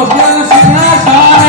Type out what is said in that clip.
我天